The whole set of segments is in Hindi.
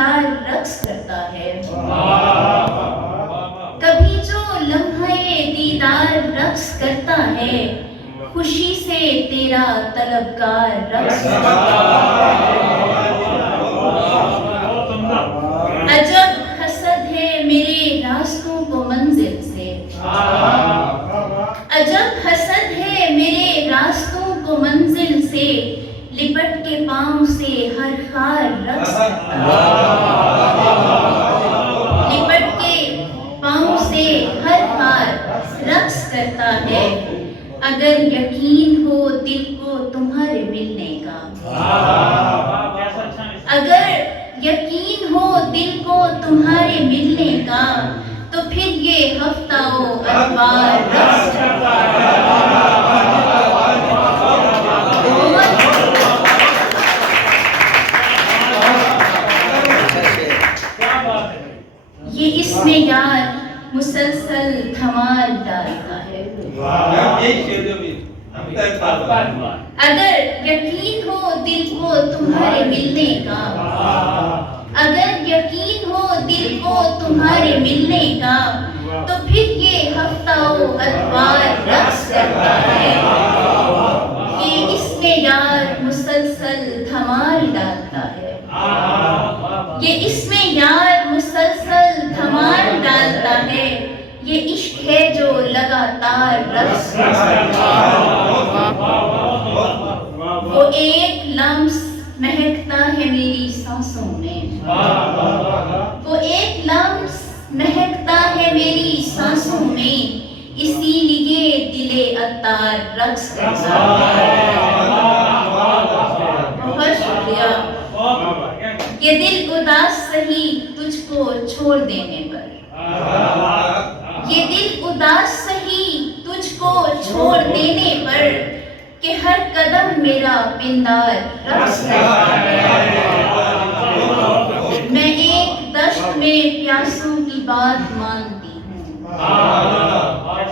दीदार रक्स करता है। कभी जो लम्हे दीदार रक्स करता है, खुशी से तेरा तलबगार रक्स करता है। अजब हसद है मेरे रास्तों को मंजिल से, अजब हसद है मेरे रास्तों को मंजिल से, लिपट के पांव से हर खार रक्स करता है। लिपट के पांव से हर खार रक्स करता है। अगर यकीन हो दिल को तुम्हारे मिलने का, अगर यकीन हो दिल को तुम्हारे मिलने का, तो फिर ये हफ्ता ओ अखबार रक्स करता है। ये इसमें यार मुसलसल धमाल डालता है। अगर यकीन हो दिल को तुम्हारे मिलने का, अगर यकीन हो दिल को तुम्हारे मिलने का, तो फिर ये हफ्ता ओ अखबार रक्स करता है। ये इसमें यार मुसलसल धमाल डालता है। ये इसमें यार मुसलसल धमाल डालता है। ये इश्क है जो लगातार रक्स करता है। वो एक लम्स महकता है मेरी सांसों में, वो एक लम्स महकता है मेरी सांसों में, इसीलिए दिले अत्तार रक्स करता है। बहुत शुक्रिया। ये दिल उदास सही तुझको छोड़ देने पर, ये दिल उदास सही तुझको छोड़ देने पर, कि हर कदम मेरा पिंदार रक्स करता है। मैं एक दश्त में प्यासों की बात मानती हूँ,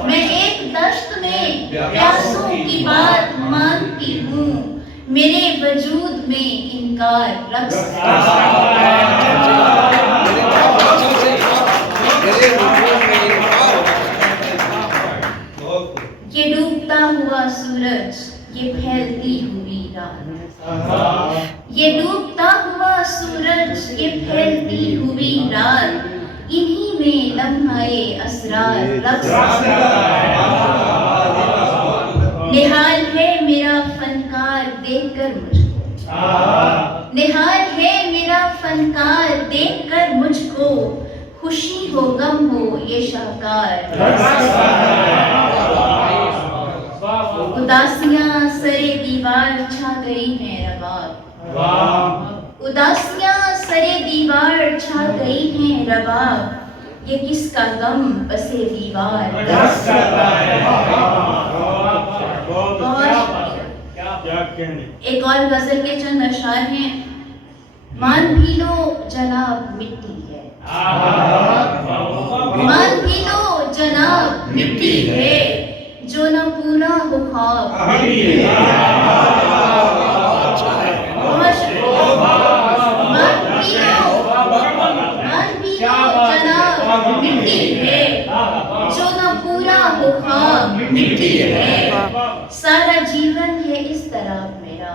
मैं एक दश्त में प्यासों की बात मानती हूँ, मेरे वजूद में इनकार रक्स करता है। ये डूबता हुआ सूरज, ये फैलती हुई रात, ये डूबता हुआ सूरज, ये फैलती हुई रात, इन्हीं में लम्हाए असरार रक्स करता है। निहाल है मेरा फनकार देखकर मुझको, निहाल है मेरा फनकार देखकर मुझको, खुशी हो गम हो ये शाहकार रक्स करता है। उदासियां सरे दीवार छा गई हैं रबाब, उदासियां सरे दीवार छा गई हैं रबाब, ये किसका गम बसे दीवार रक्स करता है। एक और गजल के चंद अशआर हैं। मान भी लो जनाब मिट्टी है, मान भी लो जनाब मिट्टी है, जो न पूरा हो ख्वाब। मान भी लो जनाब मिट्टी है, जो न पूरा हो ख्वाब मिट्टी है। सारा जीवन है इस तरह मेरा,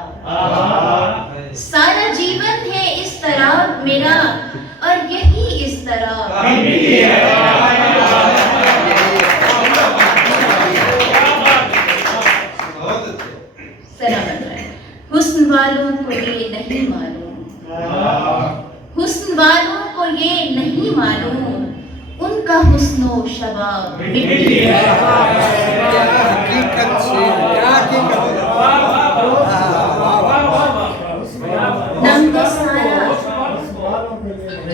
सारा जीवन है इस तरह मेरा, और यही इस तरह सलामत रहे। हुस्न वालों को ये नहीं मालूम, हुस्न वालों को ये नहीं मालूम, उनका हुस्नो शबाब मिट्टी है। नम तो सारा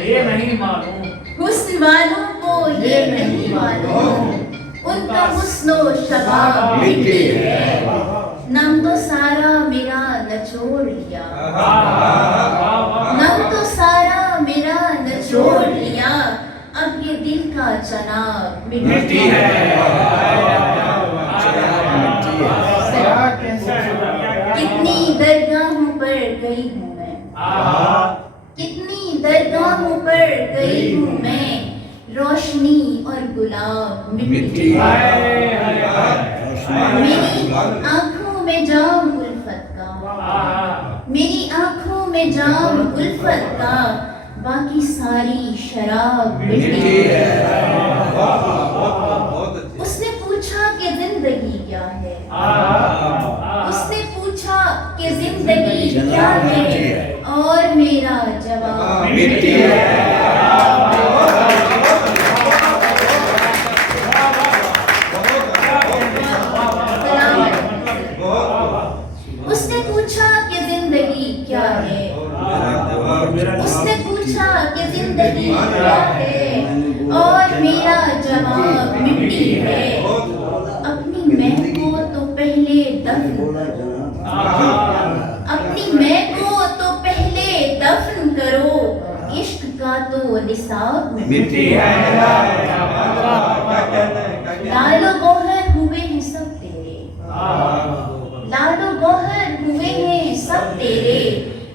ये नहीं मालूम, हुस्न वालों को ये नहीं मालूम, उनका हुस्नो शबाब मिट्टी है। नम तो सारा मेरा नचोड़ लिया, नम तो सारा मेरा नचोड़ लिया, अब ये दिल का चनाब मिट्टी है। कितनी दरगाहों पर गई हूँ मैं, कितनी दरगाहों कदमों पर गई हूँ मैं, रोशनी और गुलाब मिट्टी है। मेरी आंखों में जाम उल्फत का, मेरी आंखों में जाम उल्फत का, बाकी सारी शराब मिट्टी है। उसने पूछा कि जिंदगी क्या है, उसने पूछा कि जिंदगी क्या है, और मेरा जवाब मिट्टी है। उसने पूछा कि जिंदगी क्या है, उसने पूछा कि जिंदगी क्या है, और मेरा जवाब मिट्टी है। अपनी मैं को तो पहले दफन करो, अपनी मैं को तो पहले दफन करो, इश्क का तो निसाब मिट्टी है। लालो गौहर हुए हैं सब तेरे, लालो गौहर हुए हैं सब तेरे,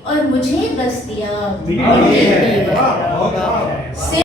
और मुझे दस्तयाब मिट्टी है।